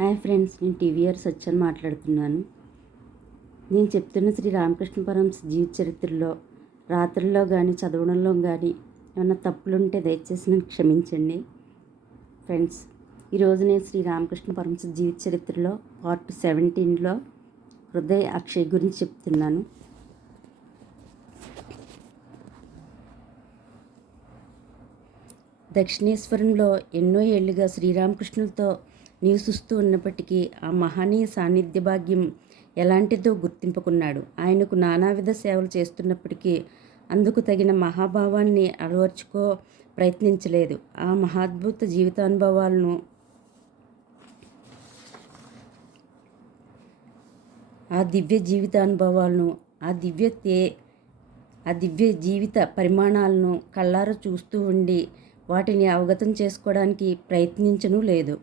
Hi friends నేను TVR Satyan మాట్లాడుతున్నాను. నేను చెప్తున్న శ్రీ రామకృష్ణ పరమ్స్ జీవిత చరిత్రలో రాత్రుల్లో కానీ చదవడంలో కానీ ఏమైనా తప్పులుంటే దయచేసి నన్ను క్షమించండి. ఫ్రెండ్స్ ఈరోజు నేను శ్రీ రామకృష్ణ పరమ్స్ జీవిత చరిత్రలో పార్ట్ సెవెంటీన్లో హృదయ అక్షయ్ గురించి చెప్తున్నాను. దక్షిణేశ్వరంలో ఎన్నో ఏళ్ళుగా శ్రీరామకృష్ణులతో నివసిస్తూ ఉన్నప్పటికీ ఆ మహనీయ సాన్నిధ్య భాగ్యం ఎలాంటిదో గుర్తింపుకున్నాడు. ఆయనకు నానావిధ సేవలు చేస్తున్నప్పటికీ అందుకు తగిన మహాభావాన్ని అలవర్చుకో ప్రయత్నించలేదు. ఆ మహాద్భుత జీవితానుభవాలను ఆ దివ్య జీవితానుభవాలను ఆ దివ్య తే ఆ దివ్య జీవిత పరిమాణాలను కళ్ళారా చూస్తూ ఉండి వాటిని అవగతం చేసుకోవడానికి ప్రయత్నించను లేదు.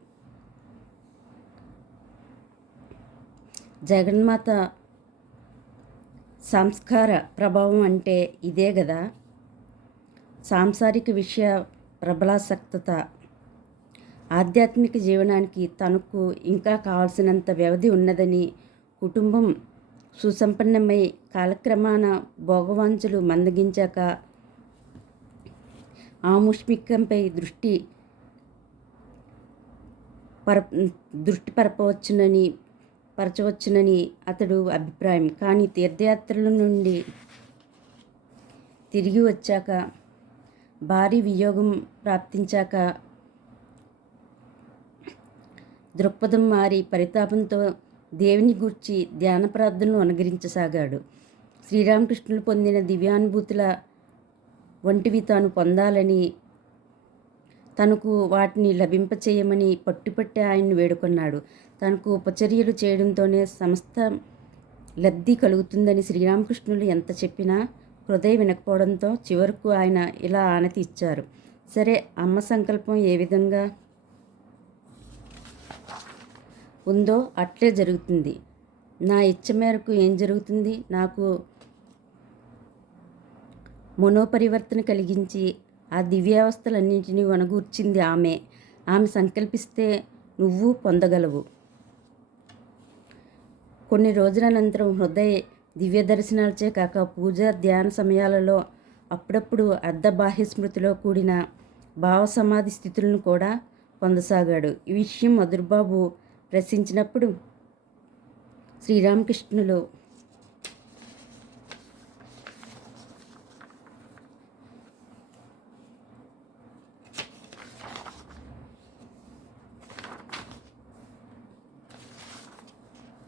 జగన్మాత సంస్కార ప్రభావం అంటే ఇదే కదా సాంసారిక విషయ ప్రబలాసక్తత ఆధ్యాత్మిక జీవనానికి తనకు ఇంకా కావాల్సినంత వ్యవధి ఉన్నదని కుటుంబం సుసంపన్నమై కాలక్రమాన భోగవాంఛలు మందగించాక ఆముష్మికంపై దృష్టి పర దృష్టి పరపవచ్చునని పరచవచ్చునని అతడు అభిప్రాయం. కానీ తీర్థయాత్రల నుండి తిరిగి వచ్చాక భారీ వియోగం ప్రాప్తించాక దృక్పథం మారి పరితాపంతో దేవుని గూర్చి ధ్యాన ప్రార్థనలు అనుగ్రహించసాగాడు. శ్రీరామకృష్ణులు పొందిన దివ్యానుభూతుల వంటివి తాను పొందాలని తనకు వాటిని లభింపచేయమని పట్టుపట్టి ఆయన్ను వేడుకున్నాడు. తనకు ఉపచర్యలు చేయడంతోనే సమస్త లబ్ధి కలుగుతుందని శ్రీరామకృష్ణులు ఎంత చెప్పినా హృదయ వినకపోవడంతో చివరకు ఆయన ఇలా ఆనతి ఇచ్చారు. సరే అమ్మ సంకల్పం ఏ విధంగా ఉందో అట్లే జరుగుతుంది. నా ఇచ్చ మేరకు ఏం జరుగుతుంది? నాకు మనోపరివర్తన కలిగించి ఆ దివ్యావస్థలన్నింటినీ వనగూర్చింది ఆమె. ఆమె సంకల్పిస్తే నువ్వు పొందగలవు. కొన్ని రోజుల అనంతరం హృదయ దివ్య దర్శనాలచే కాక పూజ ధ్యాన సమయాలలో అప్పుడప్పుడు అర్ధబాహ్య స్మృతిలో కూడిన భావ సమాధి స్థితులను కూడా పొందసాగాడు. ఈ విషయం మధుర్బాబు ప్రశ్నించినప్పుడు శ్రీరామకృష్ణులు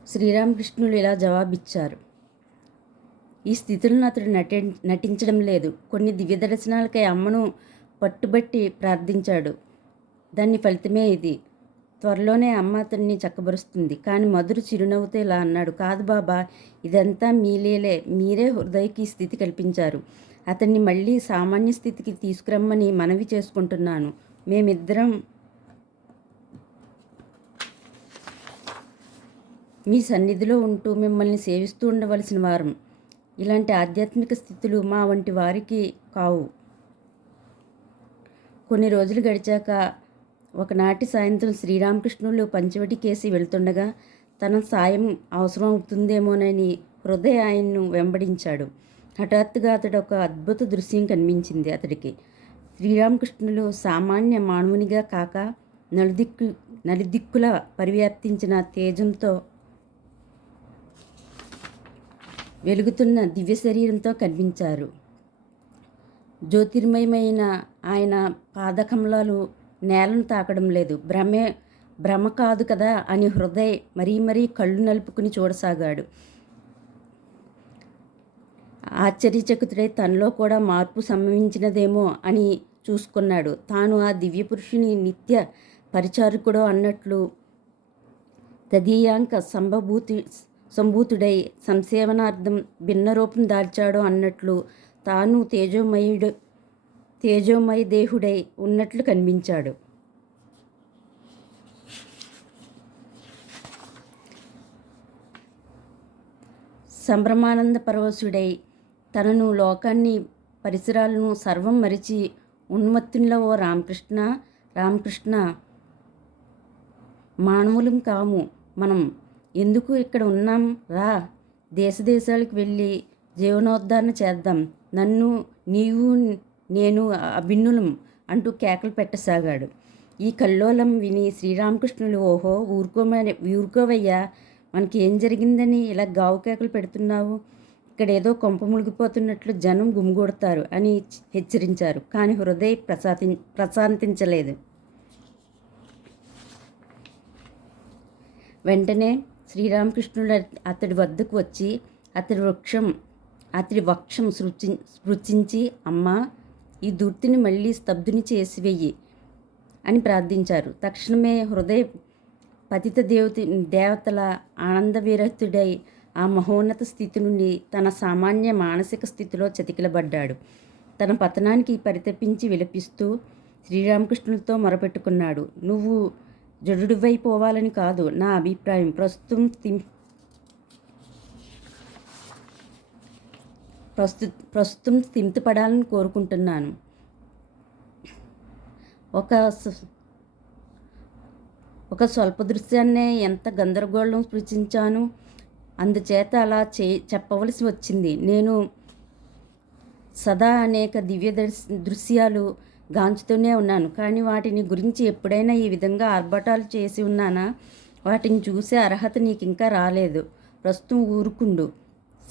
శ్రీరామకృష్ణులు ఇలా జవాబిచ్చారు. ఈ స్థితులను అతడు నటి నటించడం లేదు. కొన్ని దివ్య దర్శనాలకై అమ్మను పట్టుబట్టి ప్రార్థించాడు. దాని ఫలితమే ఇది. త్వరలోనే అమ్మ అతన్ని చక్కబరుస్తుంది. కానీ మధురు చిరునవ్వుతో ఇలా అన్నాడు. కాదు బాబా ఇదంతా మీలేలే. మీరే హృదయకి స్థితి కల్పించారు. అతన్ని మళ్ళీ సామాన్య స్థితికి తీసుకురమ్మని మనవి చేసుకుంటున్నాను. మేమిద్దరం మీ సన్నిధిలో ఉంటూ మిమ్మల్ని సేవిస్తూ ఉండవలసిన వారం. ఇలాంటి ఆధ్యాత్మిక స్థితులు మా వంటి వారికి కావు. కొన్ని రోజులు గడిచాక ఒకనాటి సాయంత్రం శ్రీరామకృష్ణులు పంచవటి కేసి వెళ్తుండగా తన సాయం అవసరం అవుతుందేమోనని హృదయ ఆయన్ను వెంబడించాడు. హఠాత్తుగా అతడు ఒక అద్భుత దృశ్యం కనిపించింది అతడికి. శ్రీరామకృష్ణులు సామాన్య మానవునిగా కాక నలుదిక్కు నలుదిక్కుల పరివ్యాప్తించిన తేజంతో వెలుగుతున్న దివ్య శరీరంతో కనిపించారు. జ్యోతిర్మయమైన ఆయన పాదకమలాలు నేలను తాకడం లేదు. భ్రమే భ్రమ కాదు కదా అని హృదయ్ మరీ మరీ కళ్ళు నలుపుకుని చూడసాగాడు. ఆశ్చర్యచకుతుడై తనలో కూడా మార్పు సంభవించినదేమో అని చూసుకున్నాడు. తాను ఆ దివ్య పురుషుని నిత్య పరిచారకుడో అన్నట్లు తదీయాంక సంభభూతి సంభూతుడై సంసేవనార్థం భిన్న రూపం దాల్చాడో అన్నట్లు తాను తేజోమయుడు తేజోమయ దేహుడై ఉన్నట్లు కనిపించాడు. సంభ్రమానంద పరవశుడై తనను లోకాన్ని పరిసరాలను సర్వం మరిచి ఉన్మత్తునిలో ఓ రామకృష్ణ రామకృష్ణ మానవులం కాము మనం ఎందుకు ఇక్కడ ఉన్నాం? రా దేశ దేశాలకు వెళ్ళి జీవనోద్ధరణ చేద్దాం. నన్ను నీవు నేను అభిన్నులం అంటూ కేకలు పెట్టసాగాడు. ఈ కల్లోలం విని శ్రీరామకృష్ణులు ఓహో ఊరుకోమని ఊరుకోవయ్యా మనకి ఏం జరిగిందని ఇలా గావు కేకలు పెడుతున్నావు? ఇక్కడ ఏదో కొంప మునిగిపోతున్నట్లు జనం గుమిగూడతారు అని హెచ్చరించారు కానీ హృదయ ప్రశాంతి ప్రశాంతించలేదు. వెంటనే శ్రీరామకృష్ణుడు అతడి వద్దకు వచ్చి అతడి వృక్షం అతడి వక్షం సృచి స్పృశించి అమ్మా ఈ దుర్తిని మళ్ళీ స్తబ్దుని చేసివెయ్యి అని ప్రార్థించారు. తక్షణమే హృదయ పతిత దేవతి దేవతల ఆనందవిరహితుడై ఆ మహోన్నత స్థితి నుండి తన సామాన్య మానసిక స్థితిలో చతికిలబడ్డాడు. తన పతనానికి పరితపించి విలపిస్తూ శ్రీరామకృష్ణులతో మొరపెట్టుకున్నాడు. నువ్వు జడుడివైపోవాలని కాదు. నా అభిప్రాయం. ప్రస్తుతం ప్రస్తు ప్రస్తుతం స్థిమితపడాలని కోరుకుంటున్నాను. ఒక ఒక స్వల్ప దృశ్యాన్నే ఎంత గందరగోళం సృష్టించాను అందుచేత అలా చే చెప్పవలసి వచ్చింది. నేను సదా అనేక దివ్య దృశ్యాలు గాంచుతూనే ఉన్నాను. కానీ వాటిని గురించి ఎప్పుడైనా ఈ విధంగా ఆర్భటాలు చేసి ఉన్నానా? వాటిని చూసే అర్హత నీకు ఇంకా రాలేదు. ప్రస్తుతం ఊరుకుండు.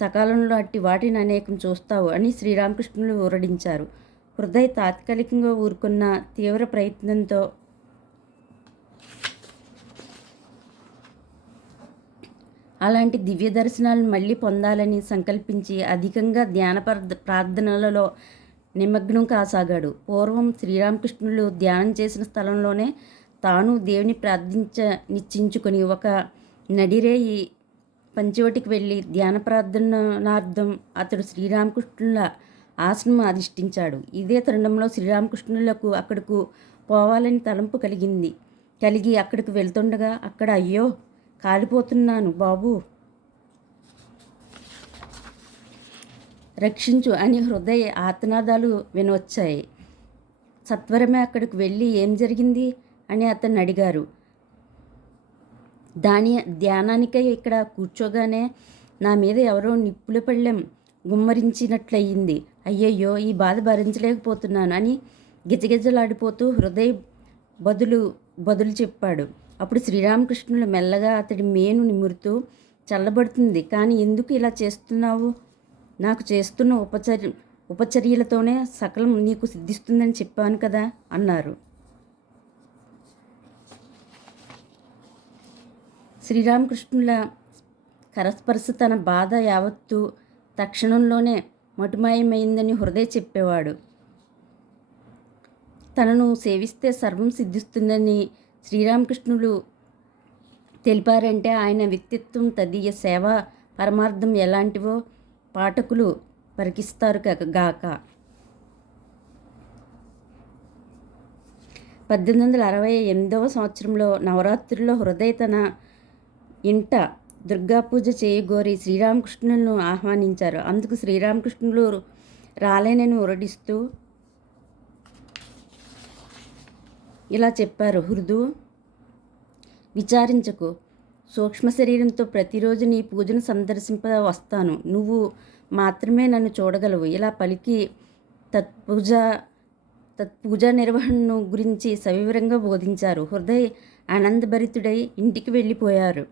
సకాలంలో అట్టి వాటిని అనేకం చూస్తావు అని శ్రీరామకృష్ణులు ఊరడించారు. హృదయ తాత్కాలికంగా ఊరుకున్న తీవ్ర ప్రయత్నంతో అలాంటి దివ్య దర్శనాలను మళ్ళీ పొందాలని సంకల్పించి అధికంగా ధ్యాన ప్రార్థనలలో నిమగ్నం కాసాగాడు. పూర్వం శ్రీరామకృష్ణులు ధ్యానం చేసిన స్థలంలోనే తాను దేవుని ప్రార్థించ నిశ్చించుకొని ఒక నడిరేయి పంచవటికి వెళ్ళి ధ్యాన ప్రార్థనార్థం అతడు శ్రీరామకృష్ణుల ఆశ్రమం అధిష్ఠించాడు. ఇదే తరుణంలో శ్రీరామకృష్ణులకు అక్కడకు పోవాలని తలంపు కలిగింది. కలిగి అక్కడికి వెళ్తుండగా అక్కడ అయ్యో! కాలిపోతున్నాను బాబు! రక్షించు అని హృదయ ఆత్నాదాలు వినవచ్చాయి సత్వరమే అక్కడికి వెళ్ళి ఏం జరిగింది అని అతన్ని అడిగారు. దాని ధ్యానానికై ఇక్కడ కూర్చోగానే నా మీద ఎవరో నిప్పుల పళ్ళెం గుమ్మరించినట్లయింది. అయ్యయ్యో ఈ బాధ భరించలేకపోతున్నాను అని గిజగిజలాడిపోతూ హృదయ బదులు బదులు చెప్పాడు. అప్పుడు శ్రీరామకృష్ణులు మెల్లగా అతడి మేను నిమురుతూ చల్లబడుతుంది. కానీ ఎందుకు ఇలా చేస్తున్నావు? నాకు చేస్తున్న ఉపచర్య ఉపచర్యలతోనే సకలం నీకు సిద్ధిస్తుందని చెప్పాను కదా అన్నారు. శ్రీరామకృష్ణుల కరస్పర్శ తన బాధ యావత్తు తక్షణంలోనే మటుమాయమైందని హృదయ చెప్పేవాడు. తనను సేవిస్తే సర్వం సిద్ధిస్తుందని శ్రీరామకృష్ణులు తెలిపారంటే ఆయన వ్యక్తిత్వం తదీయ సేవ పరమార్థం ఎలాంటివో పాఠకులు పరికిస్తారు గాక. పద్దెనిమిది వందల అరవై ఎనిమిదవ సంవత్సరంలో నవరాత్రుల్లో హృదయ తన ఇంట దుర్గా పూజ చేయగోరి శ్రీరామకృష్ణులను ఆహ్వానించారు. అందుకు శ్రీరామకృష్ణులు రాలేనని ఉరడిస్తూ ఇలా చెప్పారు. హృదు విచారించకు. సూక్ష్మ శరీరంతో ప్రతిరోజు నీ పూజను సందర్శింప వస్తాను. నువ్వు మాత్రమే నన్ను చూడగలవు. ఇలా పలికి తత్పూజ తత్పూజా నిర్వహణను గురించి సవివరంగా బోధించారు. హృదయ్ ఆనందభరితుడై ఇంటికి వెళ్ళిపోయారు.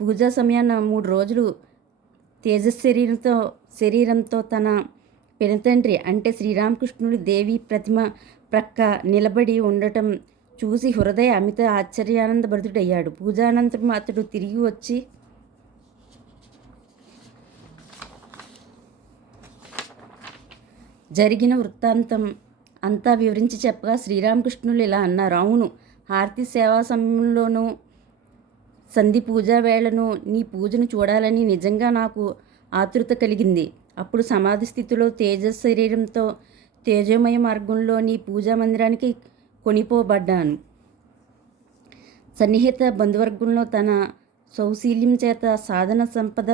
పూజా సమయాన మూడు రోజులు తేజస్ శరీరంతో తన పెనతండ్రి అంటే శ్రీరామకృష్ణుడి దేవి ప్రతిమ ప్రక్క నిలబడి ఉండటం చూసి హృదయ అమిత ఆశ్చర్యానందభరితుడయ్యాడు. పూజానంతరం అతడు తిరిగి వచ్చి జరిగిన వృత్తాంతం అంతా వివరించి చెప్పగా శ్రీరామకృష్ణులు ఇలా అన్నారు అవును హారతి సేవా సమయంలోనూ సంధి పూజా వేళను నీ పూజను చూడాలని నిజంగా నాకు ఆతృత కలిగింది. అప్పుడు సమాధి స్థితిలో తేజ శరీరంతో తేజోమయ మార్గంలో నీ పూజా మందిరానికి కొనిపోబడ్డాను. సన్నిహిత బంధువర్గంలో తన సౌశీల్యం చేత సాధన సంపద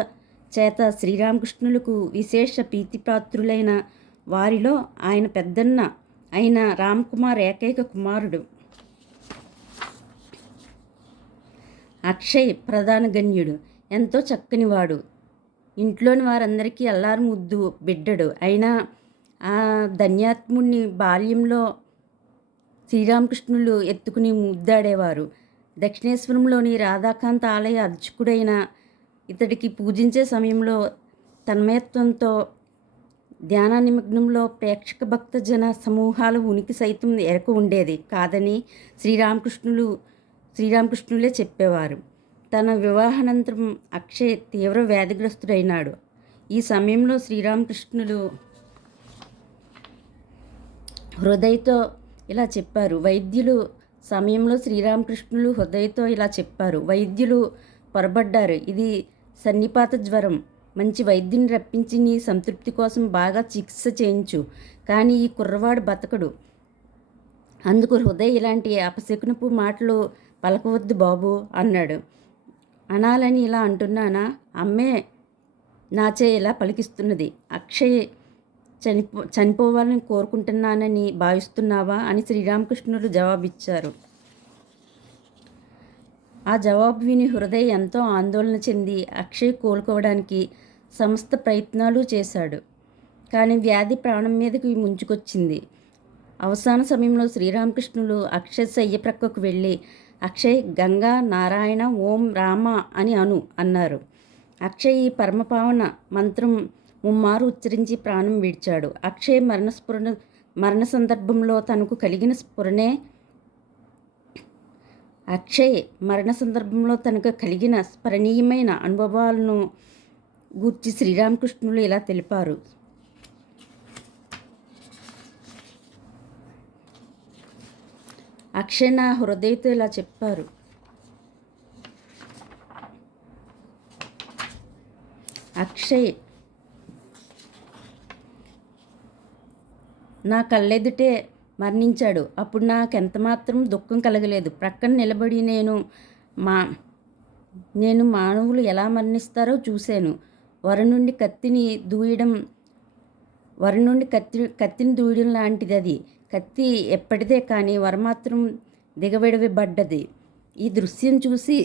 చేత శ్రీరామకృష్ణులకు విశేష ప్రీతిపాత్రులైన వారిలో ఆయన పెద్దన్న అయిన రామ్కుమార్ ఏకైక కుమారుడు. అక్షయ్ ప్రధాన గణ్యుడు. ఎంతో చక్కనివాడు. ఇంట్లోని వారందరికీ అల్లారు ముద్దు బిడ్డడు. అయినా ఆ ధన్యాత్ముడిని బాల్యంలో శ్రీరామకృష్ణులు ఎత్తుకుని ముద్దాడేవారు. దక్షిణేశ్వరంలోని రాధాకాంత ఆలయ అర్చకుడైన ఇతడికి పూజించే సమయంలో తన్మయత్వంతో ధ్యాన నిమగ్నంలో ప్రేక్షక భక్తజన సమూహాల ఉనికి సైతం ఎరకు ఉండేది కాదని శ్రీరామకృష్ణులు శ్రీరామకృష్ణులే చెప్పేవారు. తన వివాహానంతరం అక్షయ్ తీవ్ర వ్యాధిగ్రస్తుడైనాడు. ఈ సమయంలో శ్రీరామకృష్ణులు హృదయతో ఇలా చెప్పారు. వైద్యులు సమయంలో శ్రీరామకృష్ణులు హృదయతో ఇలా చెప్పారు. వైద్యులు పొరబడ్డారు. ఇది సన్నిపాత జ్వరం. మంచి వైద్యుని రప్పించి నీ సంతృప్తి కోసం బాగా చికిత్స చేయించు. కానీ ఈ కుర్రవాడు బతకడు. అందుకు హృదయ్ ఇలాంటి అపశకునపు మాటలు పలకవద్దు బాబు అన్నాడు. అనాలని ఇలా అంటున్నానా? అమ్మే నాచే ఇలా పలికిస్తున్నది. అక్షయ్ చనిపో చనిపోవాలని కోరుకుంటున్నానని భావిస్తున్నావా అని శ్రీరామకృష్ణుడు జవాబిచ్చారు. ఆ జవాబు విని హృదయ్ ఎంతో ఆందోళన చెంది అక్షయ్ కోలుకోవడానికి సమస్త ప్రయత్నాలు చేశాడు. కానీ వ్యాధి ప్రాణం మీదకి ముంచుకొచ్చింది. అవసాన సమయంలో శ్రీరామకృష్ణులు అక్షయ్ శయ్య ప్రక్కకు వెళ్ళి అక్షయ్ గంగా నారాయణ ఓం రామ అని అను అన్నారు. అక్షయ్ ఈ పరమపావన మంత్రం ముమ్మారు ఉచ్చరించి ప్రాణం విడిచాడు. అక్షయ్ మరణస్ఫురణ మరణ సందర్భంలో తనకు కలిగిన స్ఫురణే అక్షయ్. మరణ సందర్భంలో తనకు కలిగిన స్మరణీయమైన అనుభవాలను గూర్చి శ్రీరామకృష్ణులు ఇలా తెలిపారు. అక్షయ్ నా హృదయతో ఇలా చెప్పారు. అక్షయ్ నా కళ్ళెదుటే మరణించాడు. అప్పుడు నాకు ఎంత మాత్రం దుఃఖం కలగలేదు. ప్రక్కన నిలబడి నేను మా నేను మానవులు ఎలా మరణిస్తారో చూశాను. వర నుండి కత్తిని దూయడం వర నుండి కత్తి కత్తిని దూయడం లాంటిది అది కత్తి ఎప్పటిదే కానీ వర మాత్రం దిగవిడవబడ్డది. ఈ దృశ్యం చూసి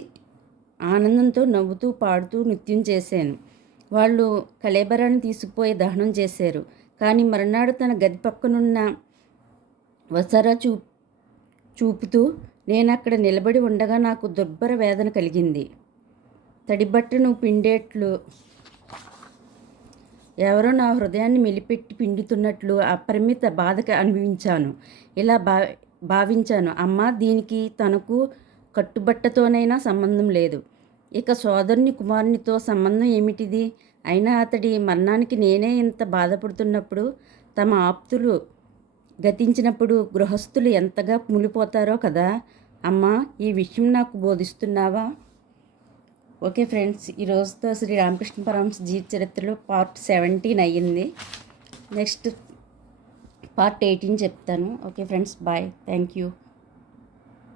ఆనందంతో నవ్వుతూ పాడుతూ నృత్యం చేశాను. వాళ్ళు కళేబరాన్ని తీసుకుపోయి దహనం చేశారు. కానీ మర్నాడు తన గది పక్కనున్న వసారా చూ చూపుతూ నేను అక్కడ నిలబడి ఉండగా నాకు దుర్భర వేదన కలిగింది. తడిబట్టను పిండేట్లు ఎవరో నా హృదయాన్ని మెలిపెట్టి పిండుతున్నట్లు అపరిమిత బాధకు అనుభవించాను. ఇలా భా భావించాను. అమ్మ దీనికి తనకు కట్టుబట్టతోనైనా సంబంధం లేదు. ఇక సోదరుని కుమారునితో సంబంధం ఏమిటిది? అయినా అతడి మరణానికి నేనే ఇంత బాధపడుతున్నప్పుడు తమ ఆప్తులు గతించినప్పుడు గృహస్థులు ఎంతగా కుమిలిపోతారో కదా. అమ్మా ఈ విషయం నాకు బోధిస్తున్నావా? ఓకే ఫ్రెండ్స్ ఈ రోజుతో శ్రీ రామకృష్ణ పరమహంస జీవిత చరిత్రలో పార్ట్ సెవెంటీన్ అయ్యింది. నెక్స్ట్ పార్ట్ ఎయిటీన్ చెప్తాను. Okay friends bye. Thank you.